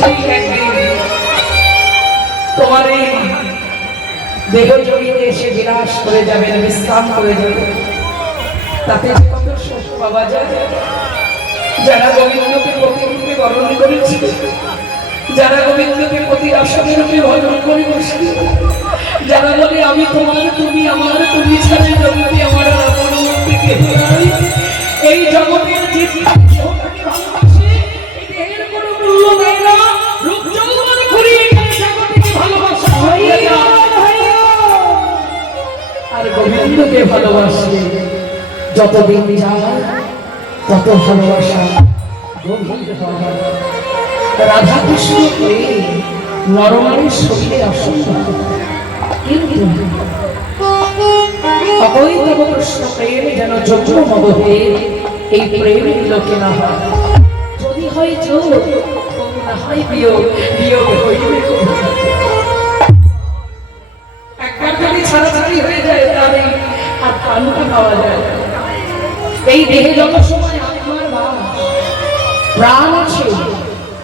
ঠিক একদিন তোমার এই দেহ জড়িতে এসে বিনাশ করে যাবেন, বিশ্রাম করে যাবেন। তাতে কত সুখ পাওয়া যায়। যারা গোবিন্দকে প্রতিরূপে বরণ করেছে, যারা গোবিন্দকে প্রতি আসনের রূপে বরণ করে বসে, যারা বলে আমি তোমার, তুমি আমার, তুমি ছাড়া জগতে আমার আপন মূর্তি কেহ নাই, এই জগতের যে দেহটাকে ভালোবাসে, এই দেহের কোনো মূল্য দেয় না, রূপ যৌবন ঘুরিয়ে গেলে জগতেকে ভালোবাসা হয়ে যায়। আর গোবিন্দকে ভালোবাসে যতদিন যায় তত ভালোবাসা গভীর হয়। রাধা কৃষ্ণ প্রেম নরনারীর শরীরে অসম্ভব, কিন্তু অবৈধ কৃষ্ণ প্রেম যেন যজ্ঞ মদহে এই প্রেম লোকে না হয়। যদি হয় যোগ, না হয় বিয়োগ, বিয়োগ হইবে একবার যদি ছাড়াছাড়ি হয়ে যায় তাহলে আর কানুটা পাওয়া যায়। এই দেহে যত সময় আত্মার বাস প্রাণ আছে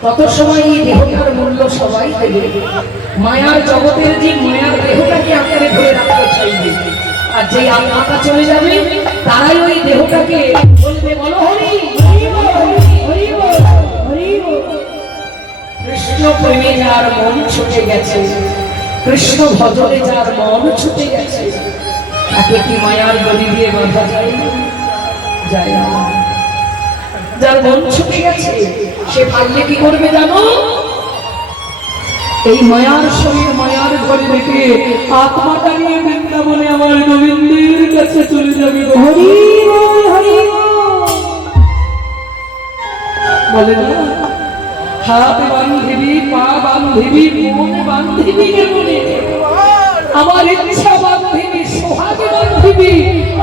তত সময় এই দেহটার মূল্য সবাই দেবে। মায়ার জগতের যে মায়ার দেহটাকে আঁকড়ে ধরে রাখতে চাইবে, আর যে আত্মাটা চলে যাবে তারাই ওই দেহটাকে বলবে বলো হরি কৃষ্ণ প্রেমে যার মন ছুটে গেছে, কৃষ্ণ ভজনে যার মন ছুটে গেছে, তাকে কি মায়ার গলি দিয়ে বাঁধা যায় না? যায় না। যার মন ছুটে গেছে সে পারলে কি করবে জানো? এই মায়ার শরীর মায়ার ঘরে রেখে আত্মাটা নিয়ে বৃন্দাবনে আমার গোবিন্দের কাছে চলে যাবে। হরি বল, হরি বলে না, হাত বান্ধিবি, পা বান্ধিবি, মন বান্ধিবি কেমনে? আমার ইচ্ছা বান্ধিবি, সোহাগ বান্ধিবি,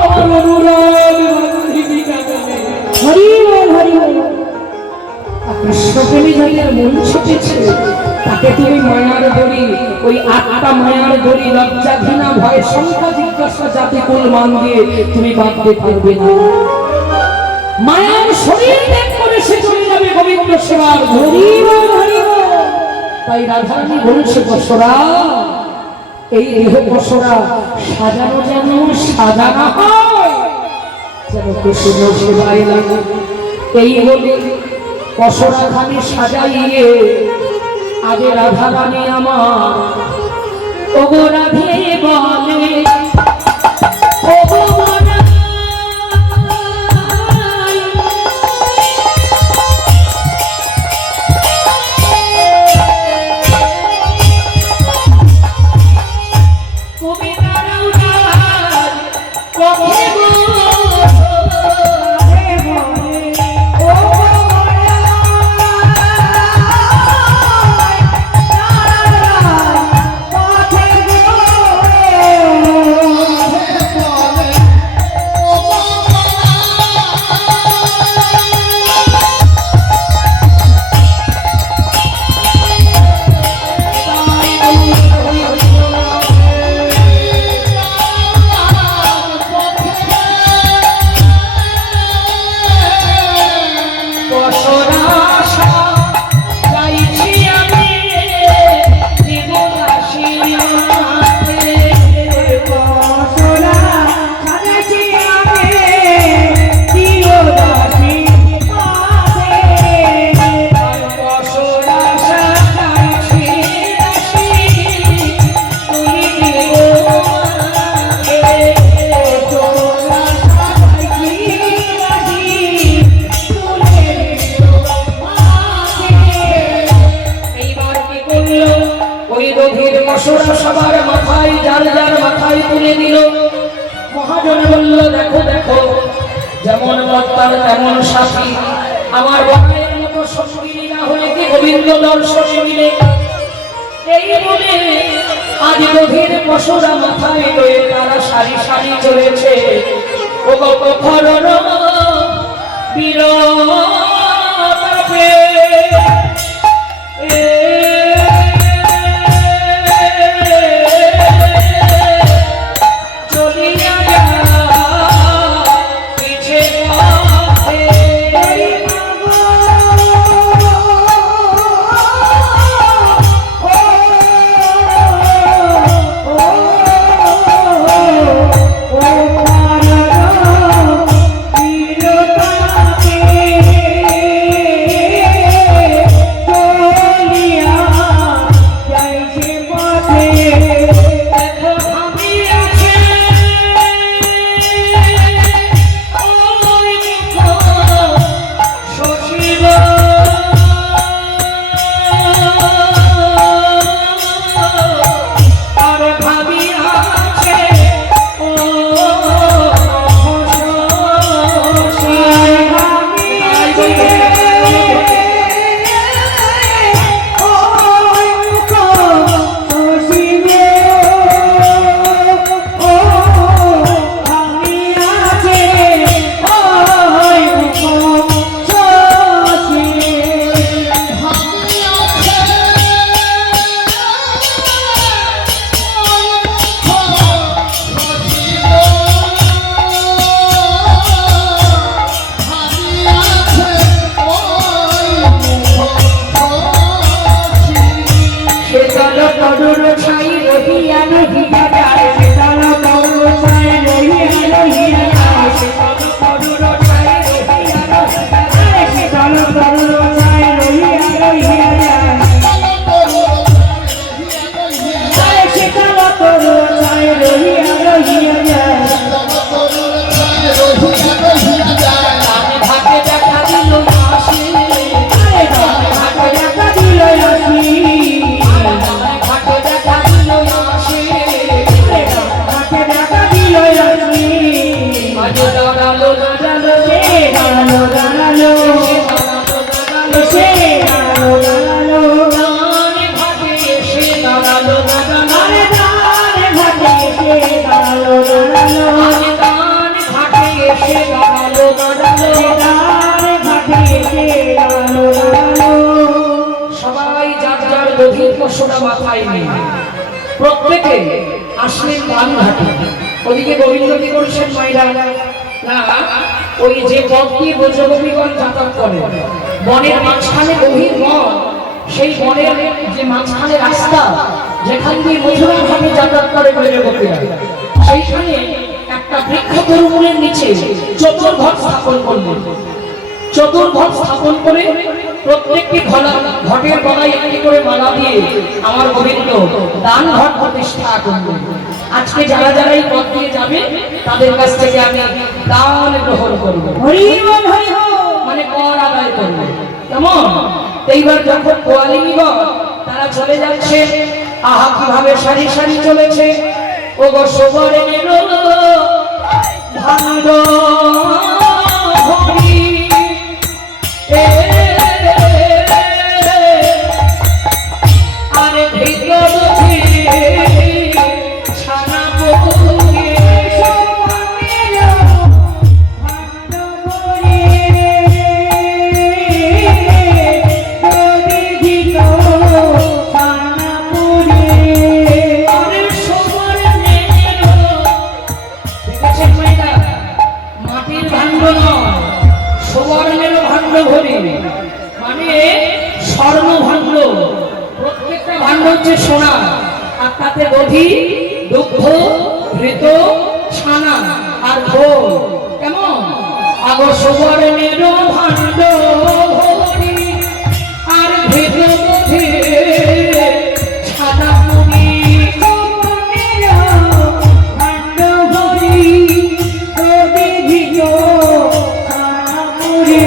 আমার অনুরাগ বান্ধিবি কেমনে? হরি বল, হরি বল। কৃষ্ণপ্রেমী যাদের মন ছুটেছে তাকে তুমি মায়ার দড়ি, ওই আটটা মায়ার দড়ি, লজ্জা ঘৃণা ভয় সংখ্যা জিজ্ঞাসা জাতি কুল মান দিয়ে তুমি বাঁধতে পারবে না। মায়ার শরীর ত্যাগ করে সে চলে যাবে গোবিন্দ সেবার। হরি বল, হরি বল। তাই রাধারানী বলেছে বসরা, এই দেহ বসরা সাজানো যেন সাজানো হয়, যেন কৃষ্ণ সেবায় লাগে। এই বলে বসরা খানি সাজাইয়ে আগে রাধারানী আমার ওগো রাধে বলে, ওগো সবার মাথায় যার যার মাথায় তুলে দিল। মহাজন বলল দেখো দেখো, যেমন বক্তার তেমন সাথী, আমার বক্তার মতো সঙ্গী না হলে কি গোবিন্দ দর্শনে মিলে? এই বলে আজ গভীর বসরা মাথায় লয়ে তারা সারি সারি চলেছে। ও কখনো বীর গভীর কষ্টটা মাথায় নেই, প্রত্যেকে আসলেন গান ঘাটে। ওদিকে গোবিন্দ কি করছেন মাইরা না, ওই যে পথ দিয়ে ব্রজগোপীগণ যাতায়াত করে, বনের মাঝখানে গভীর বন, সেই বনের যে মাঝখানে রাস্তা যেখান দিয়ে মথুরা ভাবে যাতায়াত করে ব্রজগোপীরা, সেইখানে একটা বৃক্ষ তরুমূলের নিচে চতুর্ঘট স্থাপন করলেন। চতুর্ঘট স্থাপন করে প্রত্যেকটি ঘটের গলায় একটি করে মালা দিয়ে আমার গোবিন্দ দান ঘট প্রতিষ্ঠা করলেন। আজকে যারা যারা এই পথ দিয়ে যাবে তাদের কাছ থেকে আমি দান গ্রহণ করবো, মানে কর আদায় করবো। কেমন? এইবার যখন কোয়ালিনীগণ তারা চলে যাচ্ছে, আহা কিভাবে সারি সারি চলেছে, ও গো সবরে ভাঙ্গ আরে ভিতর ছানা পড়ে সোনা, আর তাতে দধি, দুগ্ধ, ঘৃত, ছানা আর ঘোল। কেমন? আগর সুবর্ণের ভাণ্ড ভরি আর ঘৃত দধি ছানা পুরি, ভাণ্ড ভরি দধি ঘৃত ছানা পুরি।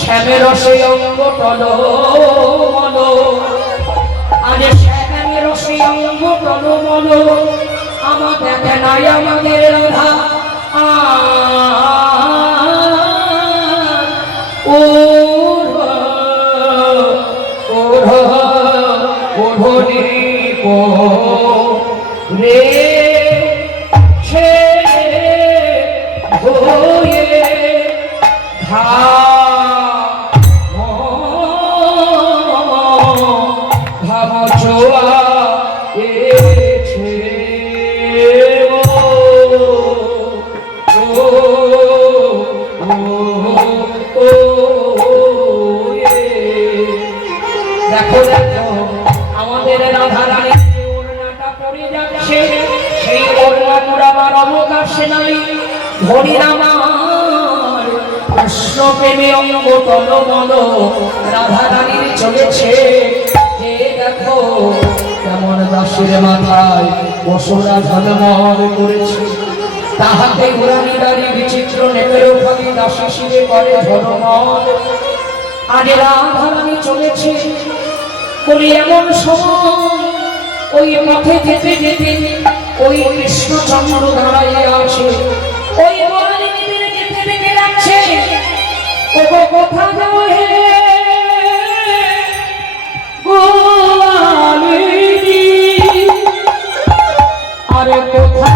শ্যামের রসে অঙ্গ টলো মলো, আজ শ্যামের রসে অঙ্গ টলো মলো, আমার দেখে নাই আমাদের রাধা। রে ছে হয়ে ধা দেখো দেখো আমাদের রাধা রানী ওড়নাটা পরে যাচ্ছে, সেই বর্ণাপুর আমার অবকাশে নাই, হরির আমার কৃষ্ণ প্রেমে অঙ্গ তলমল রাধা রানীর চলেছে। যে দেখো কেমন দাসের মাথায় বসরা ঝলমল করেছে, তাহাতে উড়ানি দাঁড়ি বিচিত্র নেপের ফাঁকি দাসী শিরে করে ঝলমল। আজ রাধা রানী চলেছে বলি এমন সময় ওই পথে যেতে যেতে ওই কৃষ্ণচন্দ্র দাঁড়াইয়া আছে, ওই বরানীদের যেতে যেতে যাচ্ছে, ও কোথা যাও হে গোয়ালিনী, আরে কোথা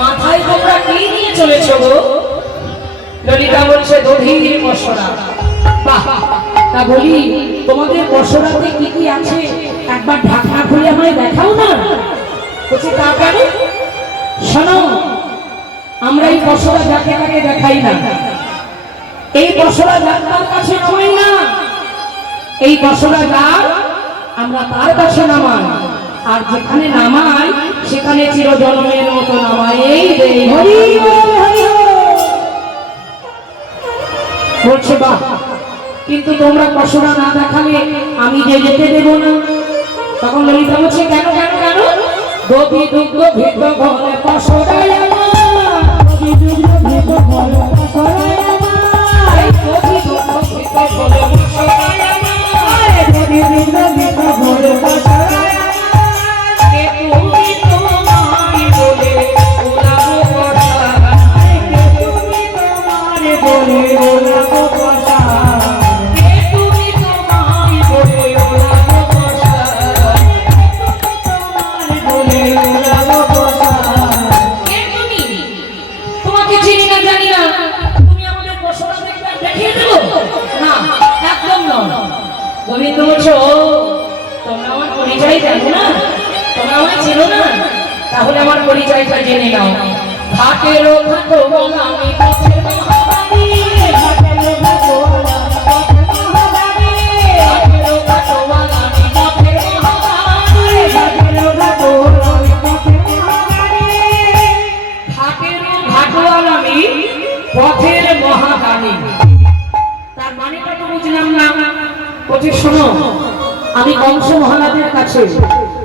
মাথায় তোমরা কি নিয়ে চলেছো গো? ললিতা বলছে দধির পসরা। তা বলি তোমাদের পসরাতে কি কি আছে একবার ঢাকনা খুলে আমায় দেখাও না। বলছে তারপরে শোনো, আমরা এই পসরা যাকে তাকে দেখাই না, এই পসরা যার তার কাছে নামাই না, এই পসরা যার আমরা তার কাছে নামাই, আর যেখানে নামাই সেখানে চিরজন্মের মতো নামাই দেই। বলছে বাহ, কিন্তু তোমরা পসরা না দেখালে আমি যে যেতে দেব না। তখন ললিতা বলছে কেন কেন কেন? দধি দুগ্ধ ভিন্ন ঘরে পসরায় আমার, দধি দুগ্ধ ভিন্ন ঘরে পসরায় আমার, দধি দুগ্ধ ভিন্ন ঘরে পসরায় আমার, দধি দুগ্ধ ভিন্ন ঘরে পসরায় আমার। কে তুমি তোমায় বলে ওলাবো বর্ষা, কে তুমি তোমায় বলে ওলাবো বর্ষা, কে তুমি তোমায় বলে ওলাবো বর্ষা, বলে ওলাবো বর্ষা। কে তুমি? তোমাকে চিনি না জানি না, তুমি আমাদের বর্ষা দেখিয়ে দেবো না, একদম নয়। গোবিন্দ বলছো তোমরা আমার পরিচয় জানো না, তোমরা আমায় চেনো না, তাহলে আমার পরিচয়টা জেনে নাও। ঘাটেরও ঘাটো বলা আমি পথের মহাবাণী, ঘাটেরও ঘাটো বলা আমি পথের মহাবাণী, ঘাটেরও ঘাটো বলা আমি পথের মহাবাণী, ঘাটেরও ঘাটো বলা আমি পথের মহাবাণী, ঘাটেরও ঘাটো বলা আমি পথের মহাবাণী। তার মানেটা তো বুঝলাম না। বলছি শোনো, আমি কংস মহারাজের কাছে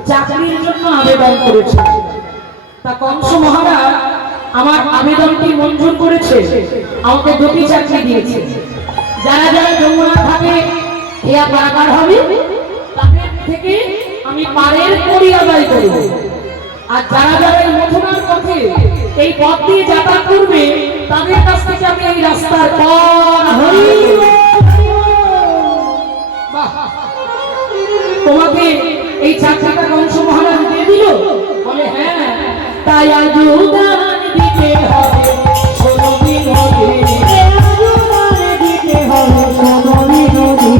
চাকরির জন্য আবেদন করেছি। তা কংস মহারাজ আমার আবেদনটি মঞ্জুর করেছে, আমাকে দুটি চাকরি দিয়েছে। যারা যারা যমুনা ঘাটে হেয়া পারাপার হবে তাদের থেকে আমি পারের কড়ি আদায় করব, আর যারা যারা এই মথুরার পথে এই পথ দিয়ে যাতায়াত করবে তাদের কাছ থেকে আমি এই রাস্তার কর তোমাকে এই চাকরিটা কংস মহারাজ দিয়ে দিল। বলে হ্যাঁ, তাই আজুদান দিতে হবে শোনো বিনোদী, আজুদান দিতে হবে শোনো বিনোদী,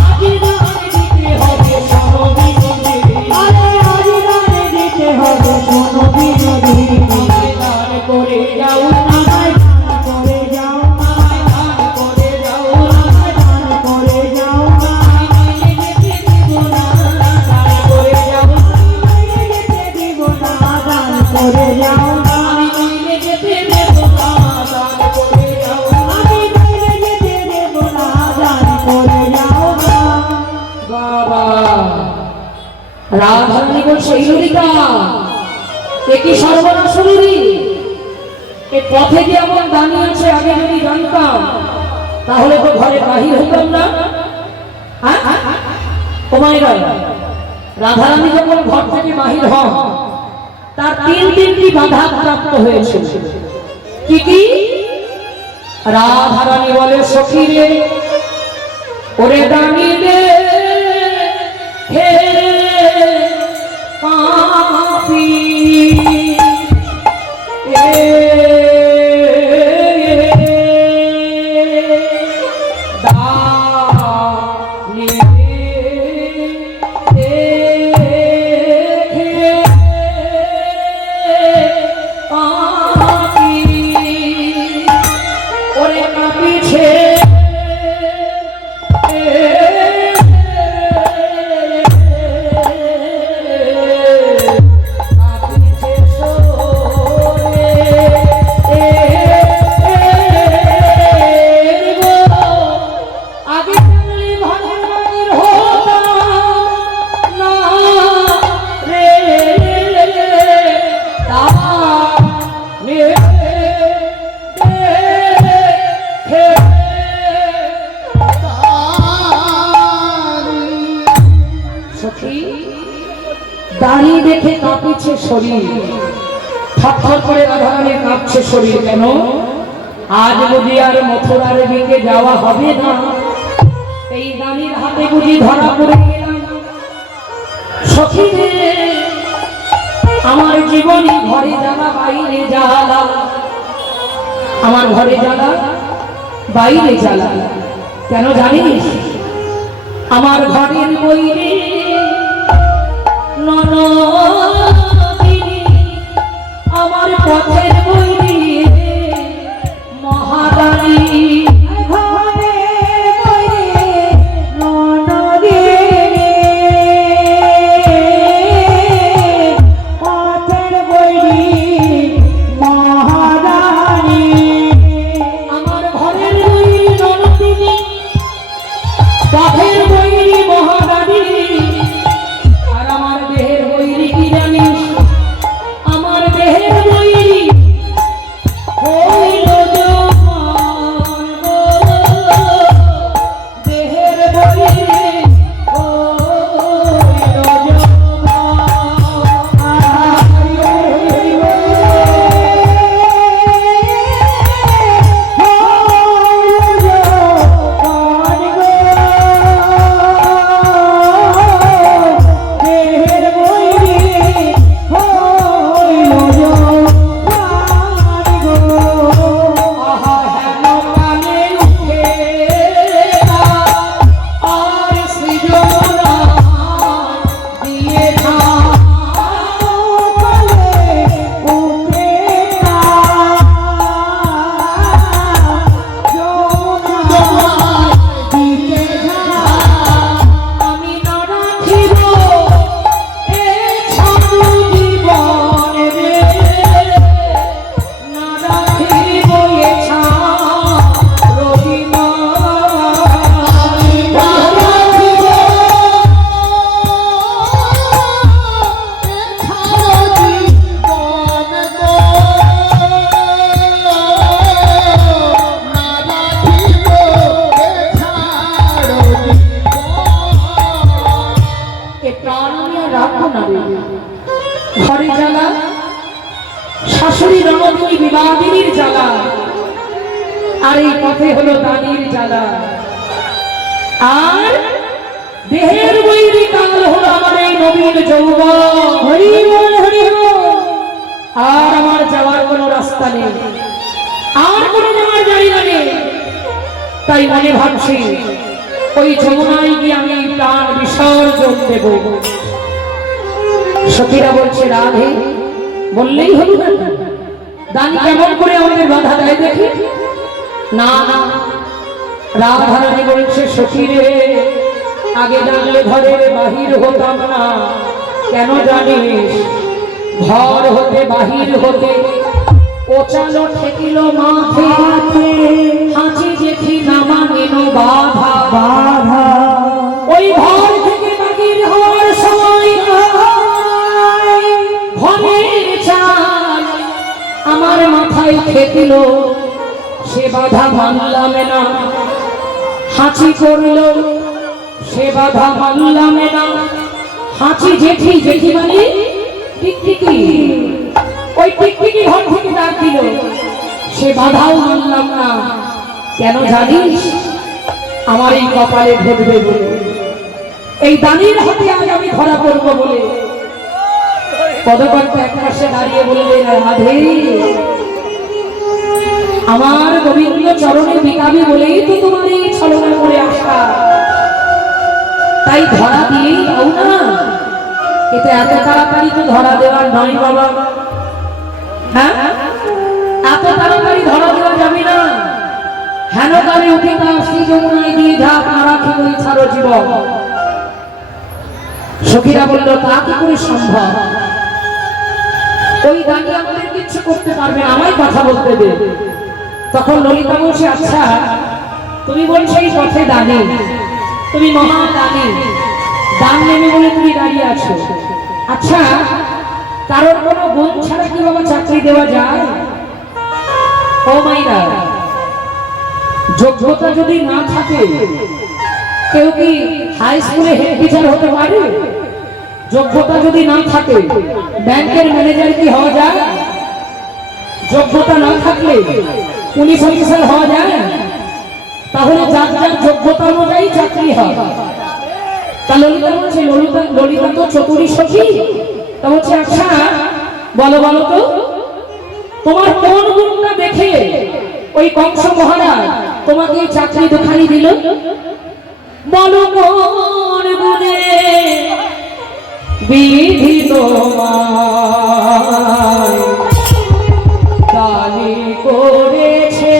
আজুদান দিতে হবে শোনো বিনোদী, আরে আজুদান দিতে হবে শোনো বিনোদী, আমায় দান করে যাও, আমায় দান করে যাও, আমায় দান করে যাও, আমায় দান করে যাও, করে যাও, আমি নইলে যেতে দেব না, দান করে যাও, আমি নইলে যেতে দেব না, দান করে যাও। বাবা রাধারানী বলছে এই ললিতা এ কি সর্বনাশ হলি, এ পথে যে এমন দাঁড়িয়ে আছে, আগে যদি জানতাম তাহলে তো ঘরে বাহির হতাম না। ও মায়েরা, রাধারানী যখন ঘর থেকে বাহির হন তার তিনটি বাধা প্রাপ্ত হয়েছে। কি কি? রাধারানী বলে সখী রে ওরে দানি দে হে পাপি, দাঁড়িয়ে দেখে কাঁপছে শরীর, থরথর করে রাধারানীর কাঁপছে শরীর। কেন? আজ বুঝি আর মথুরার দিকে যাওয়া হবে না, এই দাঁড়ির হাতে বুঝি ধরা পড়ে গেলাম। সখী রে আমার জীবনে ঘরে জ্বালা বাইরে জ্বালা, আমার ঘরে জ্বালা বাইরে জ্বালা। কেন জানিস? আমার ঘরের বইরে ননদিনী, আমার পথের বইরে মহারানী, ঘরে বইরে ননদিনী, পথের বইরে মহারানী, আমার ঘরের বইরে ননদিনী, পথের বইরে মহারানী। আর আমার দেহের বৈরি কি জানিস? আমার দেহের বৈরি রাখো না রে। ঘরে জ্বালা, শাশুড়ি ননদিনী বিবাদিনীর জ্বালা, আর এই পথে হলো দানির জ্বালা। আর দেহের বৈরী কাল হলো আমার এই নবীন যৌবন। হরি বল হরি বল। আর আমার যাওয়ার কোনো রাস্তা নেই, আর কোনো যাওয়ার জায়গা নেই। তাই মনে ভাবছি ওই যমুনায় গিয়ে আমি প্রাণ বিসর্জন দেব। সখীরা বলছে রাধে, বললেই হলো না, দানি কেমন করে আমাদের বাধা দেয় দেখি। না না, রাধারানী বলছে সখীরে, আগে জানলে ঘরের বাহির হতাম না। কেন জানিস? ঘর হতে বাহির হতে ওচালো ঠেকিল মাথে, হাঁচি দেখি নামা নিল বাধা বাধা। ওই ঘর থেকে বাহির হওয়ার সময় ঘরের চাল আমার মাথায় ঠেকিল, সে বাধা মানলাম না। হাঁচি করল, সে বাধা মানলাম না। হাঁচি জেঠি, জেঠি মানে টিকটিকি, ওই টিকটিকি ঘর থেকে ডাক দিল, সে বাধাও মানলাম না। কেন জানিস? আমার এই কপালে ঘটবে বলে, এই দানির হাতে আজ আমি ধরা পড়বো বলে। পদকর্তা এক পাশে দাঁড়িয়ে বললেন, রাধে, আমার গোবিন্দ চরণে বিকাবি বলেই তো তোমার এই ছলনা করে আসা। তাই ধরা দিয়েই দাও না। এটা এত তাড়াতাড়ি তো ধরা দেওয়ার নয় বাবা। হ্যাঁ, এত তাড়াতাড়ি ধরা দেওয়া যাবে না। হেন কালে উঠে না শ্রী যমুনায় দিয়ে ঝাঁপ না রাখি ওই ছাড়ো জীবন। সখীরা বলল, তা কি করে সম্ভব? ওই দানি আমাদের কিচ্ছু করতে পারবে না, আমায় কথা বলতে দে। তখন ললিতা বলছে, আচ্ছা তুমি বলছো এই পথে দানি, তুমি মহা দানি, দান নেবে বলে তুমি দাঁড়িয়ে আছো। আচ্ছা, কারোর কোনো গুণ ছাড়া কি বাবা চাকরি দেওয়া যায়? ও মাইরা, যোগ্যতা যদি না থাকে কেউ কি হাই স্কুলে হেড টিচার হতে পারে? যোগ্যতা যদি না থাকে ব্যাংকের ম্যানেজার কি হওয়া যায়? যোগ্যতা না থাকলে পুলিশ অফিসার হওয়া যায়? তাহলে যার যার যোগ্যতা অনুযায়ী চাকরি হয়। তা ললিতা বলছে, ললিতা তো চতুরী সখী। তা বলছে, আচ্ছা বলো বলো তো, তোমার কোন গুণটা দেখে ওই কংস মহারাজ তোমাকে চাকরি দোকানি দিল? বলো কোন গুণে বিধি তোমায় দানি করেছে?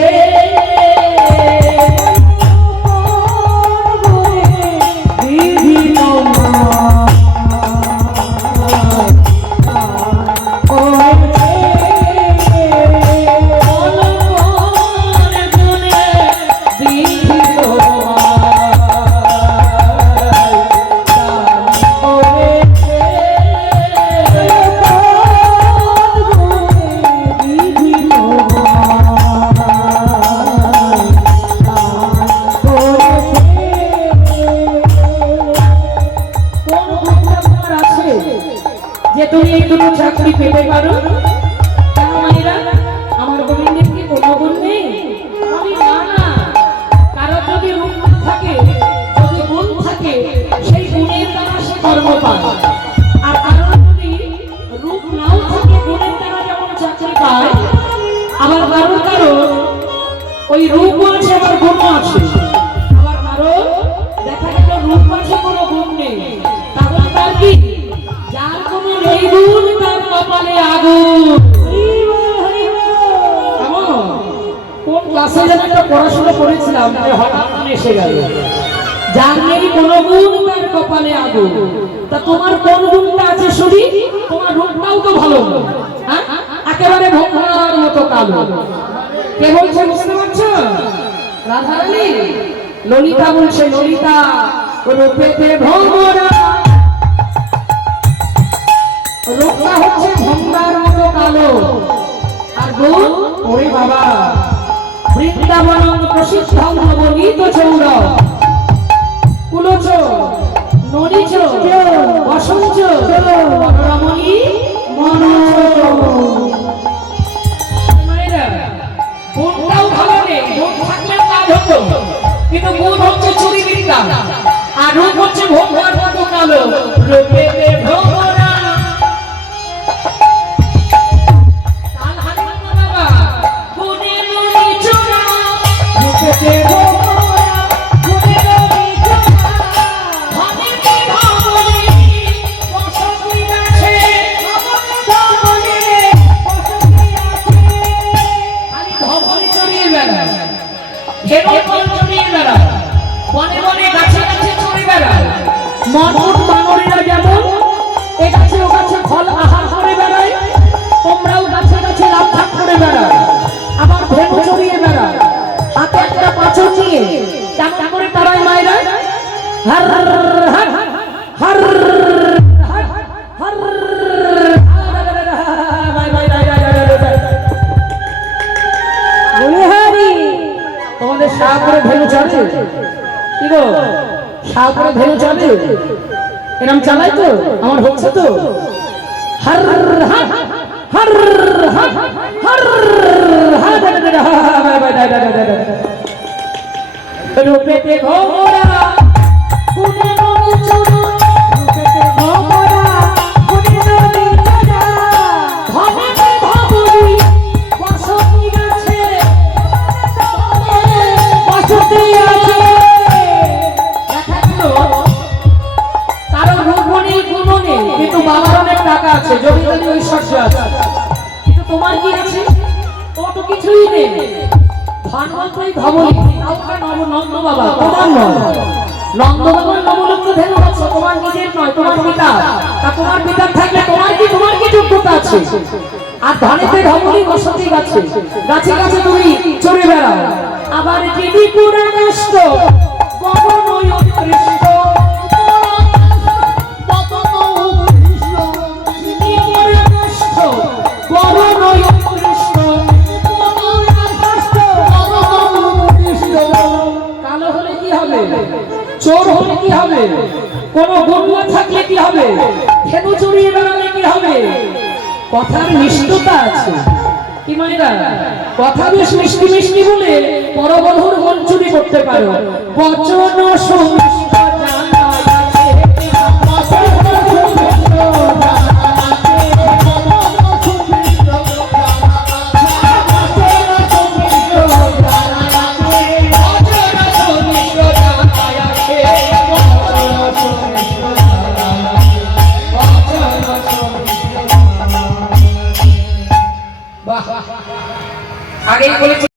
যে তুমি এই দুটো চাকরি পেতে পারো? কেন মায়েরা, আমার গোবিন্দের কি কোনো গুণ নেই? না না, কারো যদি রূপ থাকে, যদি গুণ থাকে, সেই গুণের দ্বারা সে কর্ম পায়। আর কারো যদি রূপ নাও থাকে, গুণের দ্বারা যেমন চাকরি পায়, আবার কারো কারো ওই রূপ আছে আবার গুণ আছে। আবার কারো দেখা গেল রূপ আছে কোনো গুণ নেই, তাহলে তার কি? যার কোনো নেই গুণ তার কপালে আগুন। কোন ক্লাসে যেন একটা পড়াশোনা করেছিলাম, হঠাৎ মনে এসে গেল, যার নেই কোনো গুণ তার কপালে আগুন। তা তোমার কোন গুণটা আছে শুনি? তোমার রূপটাও তো ভালো, হ্যাঁ, একেবারে ভোগলার মতো কালো। কে বলছে বুঝতে পারছো? রাধারানী। ললিতা বলছে, ললিতা রূপেতে ভোগরা, রূপটা হচ্ছে ভঙ্গার মতো কালো, আর গুণ ওরে বাবা বৃন্দাবন প্রসিদ্ধ নবনীত চৌর কুলচ ননীচ বসঞ্চ মনমুখ বানরেরা যেমন এ গাছে ও গাছে ফল আহার করে বেড়ায়, তোমরাও গাছে গাছে লাফ করে বেড়াও, আবার ভেঙে চড়িয়ে বেড়াও, হাতে একটা পাঁচর নিয়ে কেমন করে তারাই মায়েরা হর হর হর তোমাদের শাহ করে ভেঙে চলে কি গো, শাহ করে ভেঙে চলে এরম চালাই তো আমার হচ্ছে তো হর হর হর হর হর রূপেতে ভোরা কুনে ননি চুরু, রূপেতে ভোরা কুনে ননি চুরু, ধনে ধবুরি বসতি আছে, বসতি আছে। দেখাচ্ছো কারো রূপ নেই গুণ নেই, কিন্তু বাবার অনেক টাকা আছে, জমিদারি ঐশ্বর্য আছে, কিন্তু তোমার কি আছে? তোমার তো কিছুই নেই। ধনবন্তই ধবলি, নন্দ বাবা তোমার নয়, নন্দ বাবার নবলক্ষ ধেনু আছে, তোমার নিজের নয়, তোমার পিতা। তা তোমার পিতার থাকলে তোমার কি যোগ্যতা আছে? আর ধনেতে ধবলি বসতি গাছে, গাছে গাছে তুমি চড়ে বেড়াও, আবার যদি পুরা নষ্ট বড় নয় কৃষ্ণ বড় নয় কৃষ্ণ, কালো হলে কি হবে, চোর হলে কি হবে, কোন গরুয়া থাকলে কি হবে, ধেনু চড়িয়ে বেড়ালে কি হবে? কথার মিষ্টতা আছে কি মায়েরা, কথা বেশ মিষ্টি মিষ্টি বলে পরবধূর মন চুরি করতে পারো। বচন সুমিষ্ট জানাই আছে, আগেই বলেছি।